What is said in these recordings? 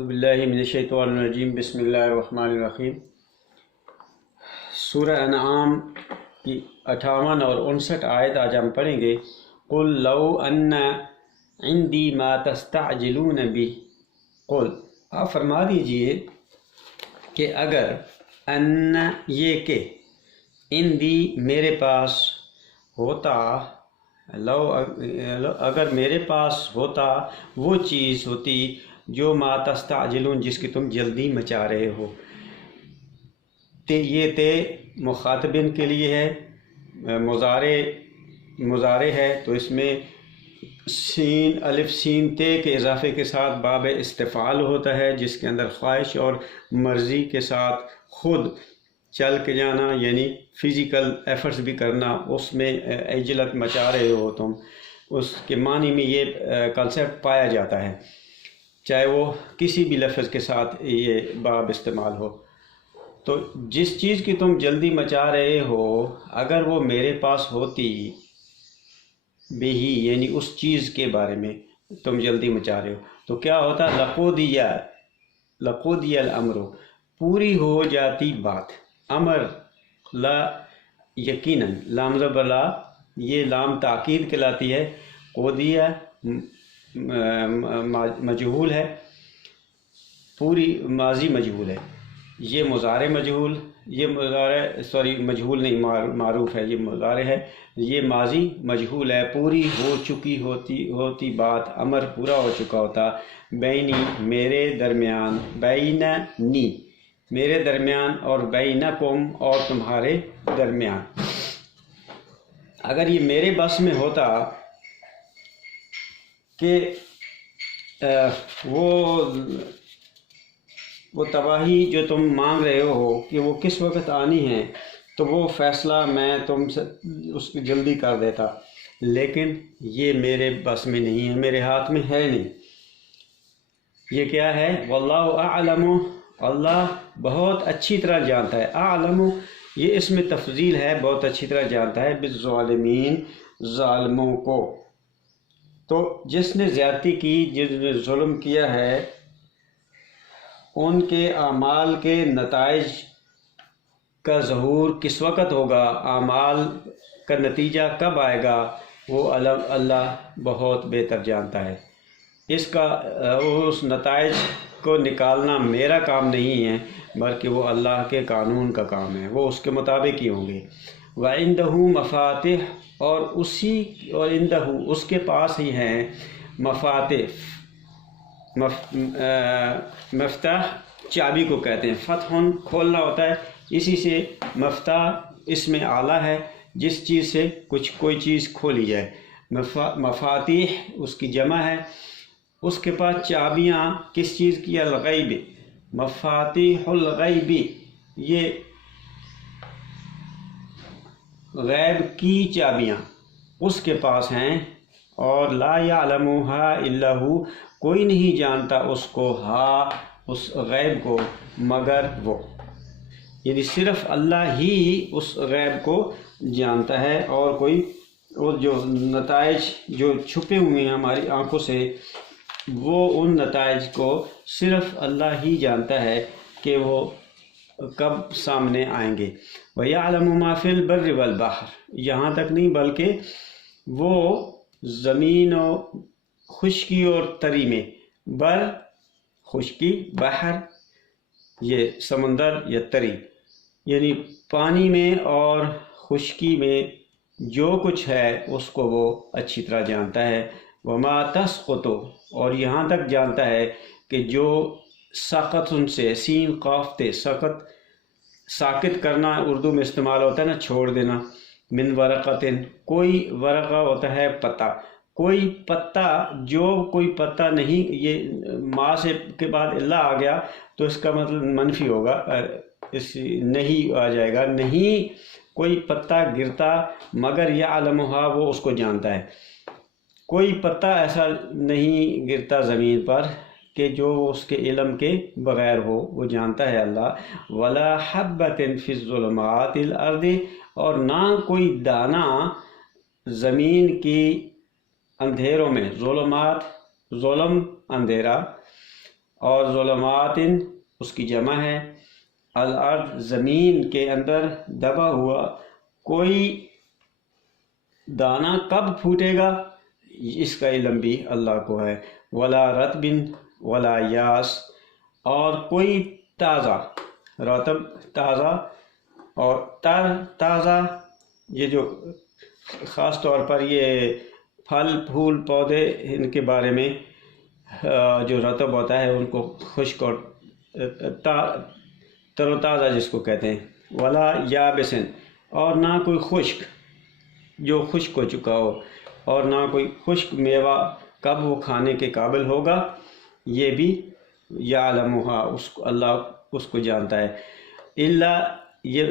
اعوذ باللہ من الشیطان الرجیم بسم اللہ الرحمن الرحیم۔ سورہ انعام کی 58 اور 59 آیت آج ہم پڑھیں گے۔ قل لو ان عندی ما تستعجلون به، قل آپ فرما دیجئے کہ اگر ان یہ کہ عندی میرے پاس ہوتا، اگر میرے پاس ہوتا وہ چیز ہوتی جو ما تستعجلون جس کی تم جلدی مچا رہے ہو۔ یہ تے مخاطبین کے لیے ہے، مضارع ہے تو اس میں سین الف سین تے کے اضافے کے ساتھ باب استفعال ہوتا ہے، جس کے اندر خواہش اور مرضی کے ساتھ خود چل کے جانا یعنی فزیکل ایفرٹس بھی کرنا، اس میں عجلت مچا رہے ہو تم، اس کے معنی میں یہ کنسیپٹ پایا جاتا ہے، چاہے وہ کسی بھی لفظ کے ساتھ یہ باب استعمال ہو۔ تو جس چیز کی تم جلدی مچا رہے ہو اگر وہ میرے پاس ہوتی بھی یعنی اس چیز کے بارے میں تم جلدی مچا رہے ہو تو کیا ہوتا؟ لقضی الامر، پوری ہو جاتی بات۔ امر لا یقیناً، لام زبر لا یہ لام تاکید کہلاتی ہے، قضیہ مجہول ہے، پوری ماضی مجہول ہے، یہ مضارع مجہول، یہ مجہول نہیں معروف ہے، یہ مضارع ہے، یہ ماضی مجہول ہے، پوری ہو چکی ہوتی بات، امر پورا ہو چکا ہوتا، بینی میرے درمیان، بیننی میرے درمیان، اور بینکم اور تمہارے درمیان۔ اگر یہ میرے بس میں ہوتا کہ وہ تباہی جو تم مانگ رہے ہو کہ وہ کس وقت آنی ہے تو وہ فیصلہ میں تم سے اس کی جلدی کر دیتا، لیکن یہ میرے بس میں نہیں ہے، میرے ہاتھ میں ہے نہیں۔ یہ کیا ہے؟ واللہ اعلم، اللہ بہت اچھی طرح جانتا ہے، اعلم یہ اس میں تفضیل ہے، بہت اچھی طرح جانتا ہے، بالظالمین ظالموں کو۔ تو جس نے زیادتی کی، جس نے ظلم کیا ہے، ان کے اعمال کے نتائج کا ظہور کس وقت ہوگا، اعمال کا نتیجہ کب آئے گا، وہ اللہ بہت بہتر جانتا ہے۔ اس نتائج کو نکالنا میرا کام نہیں ہے بلکہ وہ اللہ کے قانون کا کام ہے، وہ اس کے مطابق ہی ہوں گے۔ وَعِندَهُ مفاتح، اور عندہ اس کے پاس ہی ہیں مفاتح، مفتاح چابی کو کہتے ہیں، فتح کھولنا ہوتا ہے، اسی سے مفتاح اس میں اعلیٰ ہے، جس چیز سے کوئی چیز کھولی جائے، مفاتیح اس کی جمع ہے، اس کے پاس چابیاں کس چیز کی؟ الغیب، مفاتیح الغیب یہ غیب کی چابیاں اس کے پاس ہیں، اور لا یعلمها الا هو، کوئی نہیں جانتا اس کو، اس غیب کو مگر وہ، یعنی صرف اللہ ہی اس غیب کو جانتا ہے، اور کوئی وہ جو نتائج جو چھپے ہوئے ہیں ہماری آنکھوں سے، وہ ان نتائج کو صرف اللہ ہی جانتا ہے کہ وہ کب سامنے آئیں گے۔ وَيَعْلَمُ مَا فِي الْبَرِّ وَالْبَحْرِ، یہاں تک نہیں بلکہ وہ زمین و خشکی اور تری میں، بر خشکی، بحر یہ سمندر یا تری، یعنی پانی میں اور خشکی میں جو کچھ ہے اس کو وہ اچھی طرح جانتا ہے۔ وما تسقط، اور یہاں تک جانتا ہے کہ جو سقط ان سے، سین قاف تے سقط، ساکت کرنا اردو میں استعمال ہوتا ہے نا، چھوڑ دینا، من ورقۃ، کوئی ورقہ ہوتا ہے پتا، کوئی پتا، جو کوئی پتا نہیں، یہ ما سے کے بعد اللہ آ گیا تو اس کا مطلب منفی ہوگا، اس نہیں آ جائے گا، نہیں کوئی پتا گرتا مگر یعلمھا، وہ اس کو جانتا ہے، کوئی پتا ایسا نہیں گرتا زمین پر کہ جو اس کے علم کے بغیر ہو، وہ جانتا ہے اللہ۔ ولا حبۃ فی الظلمات الارض، اور نہ کوئی دانہ زمین کی اندھیروں میں، ظلمات ظلم اندھیرا، اور ظلمات اس کی جمع ہے، الارض زمین کے اندر دبا ہوا کوئی دانہ کب پھوٹے گا اس کا علم بھی اللہ کو ہے، ولا رطب ولا یاس، اور کوئی تازہ، رطب تازہ اور تر تازہ، یہ جو خاص طور پر یہ پھل پھول پودے ان کے بارے میں جو رطب ہوتا ہے ان کو خشک اور تر و تازہ جس کو کہتے ہیں، ولا یابسن، اور نہ کوئی خشک جو خشک ہو چکا ہو، اور نہ کوئی خشک میوہ کب وہ کھانے کے قابل ہوگا، یہ بھی یعلمھا اللہ اس کو جانتا ہے، الا یہ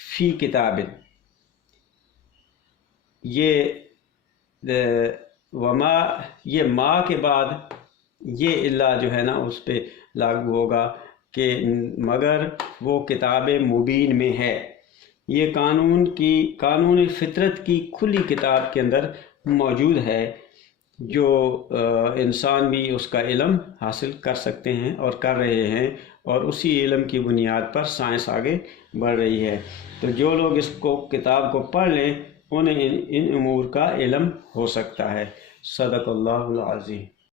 فی کتاب، یہ وما، یہ ما کے بعد یہ اللہ جو ہے نا اس پہ لاگو ہوگا کہ مگر وہ کتاب مبین میں ہے، یہ قانون فطرت کی کھلی کتاب کے اندر موجود ہے، جو انسان بھی اس کا علم حاصل کر سکتے ہیں اور کر رہے ہیں، اور اسی علم کی بنیاد پر سائنس آگے بڑھ رہی ہے۔ تو جو لوگ اس کو کتاب کو پڑھ لیں انہیں ان امور کا علم ہو سکتا ہے۔ صدق اللہ العظیم۔